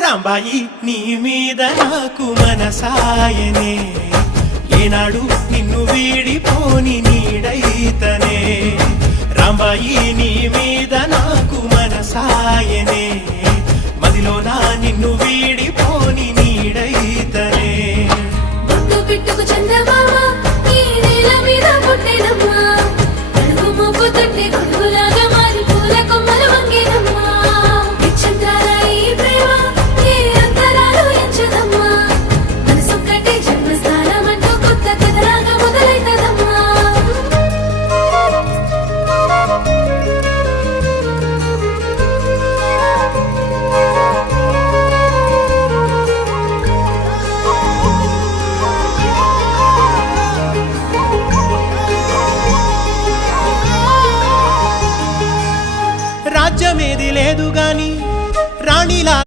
రాంబాయి నీ మీద నాకు మనసాయనే ఏనాడు నిన్ను వీడిపోని నీడైతనే రాంబాయి నీ మీద నాకు మనసాయనే మదిలో నా నిన్ను వీడి